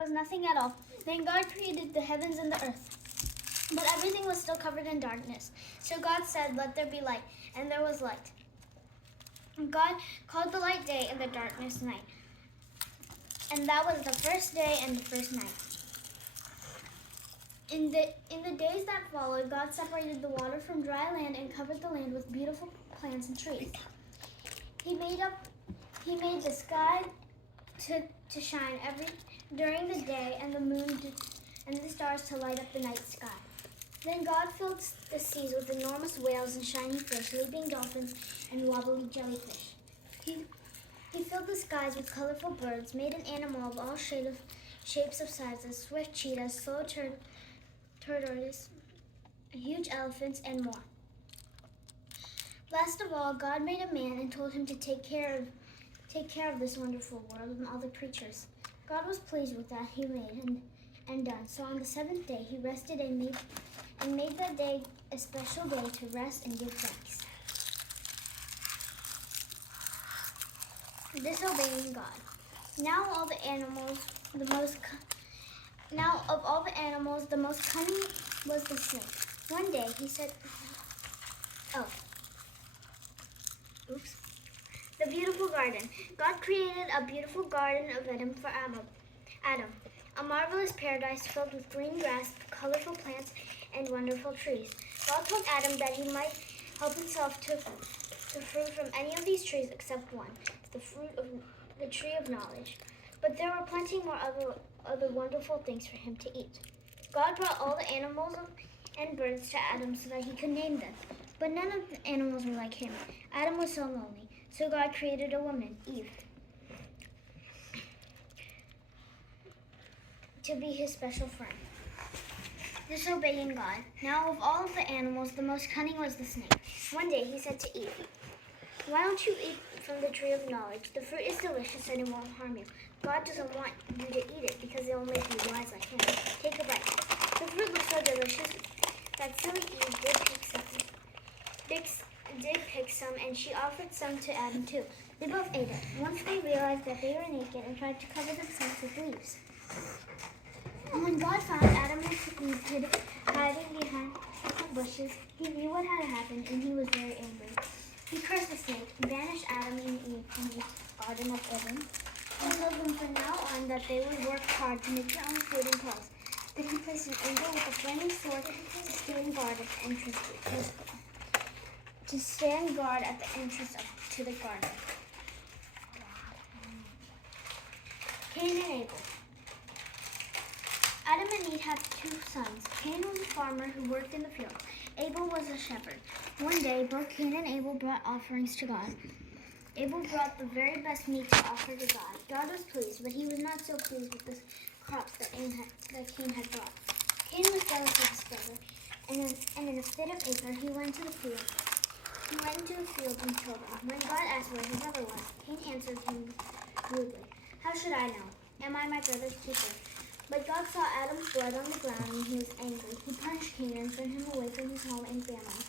was nothing at all. Then God created the heavens and the earth. But everything was still covered in darkness. So God said, "Let there be light," and there was light. And God called the light day and the darkness night. And that was the first day and the first night. In the days that followed, God separated the water from dry land and covered the land with beautiful plants and trees. He made the sky to shine during the day, and the moon and the stars to light up the night sky. Then God filled the seas with enormous whales and shiny fish, leaping dolphins and wobbly jellyfish. He filled the skies with colorful birds, made an animal of all shapes of sizes, swift cheetahs, slow tortoises, huge elephants, and more. Last of all, God made a man and told him to take care of this wonderful world and all the creatures. God was pleased with that he made and done. So on the seventh day he rested and made that day a special day to rest and give thanks. Disobeying God. Now of all the animals, the most cunning was the snake. One day he said, The beautiful garden. God created a beautiful garden of Eden for Adam, a marvelous paradise filled with green grass, colorful plants, and wonderful trees. God told Adam that he might help himself to fruit from any of these trees except one, the fruit of the tree of knowledge. But there were plenty more other wonderful things for him to eat. God brought all the animals and birds to Adam so that he could name them. But none of the animals were like him. Adam was so lonely. So God created a woman, Eve, to be his special friend. Disobeying God. Now of all of the animals, the most cunning was the snake. One day he said to Eve, "Why don't you eat from the tree of knowledge? The fruit is delicious and it won't harm you. God doesn't want you to eat it because it will make you wise like him. Take a bite." The fruit looked so delicious that silly Eve did pick some, and she offered some to Adam too. They both ate it. Once they realized that they were naked and tried to cover themselves with leaves. And when God found Adam and Eve hiding behind some bushes, he knew what had happened, and he was very angry. He cursed the snake, banished Adam and Eve from the Garden of Eden, and told them from now on that they would work hard to make their own food and clothes. Then he placed an angel with a flaming sword to stand guard at the entrance to the garden. Cain and Abel. Adam and Eve had two sons. Cain was a farmer who worked in the field. Abel was a shepherd. One day, both Cain and Abel brought offerings to God. Abel brought the very best meat to offer to God. God was pleased, but he was not so pleased with the crops that Cain had brought. Cain was jealous of his brother, and in a fit of anger, he went into the field and killed him. When God asked where his brother was, Cain answered him rudely, "How should I know? Am I my brother's keeper?" But God saw Adam's blood on the ground, and he was angry. He punished Cain and sent him away from his home and family.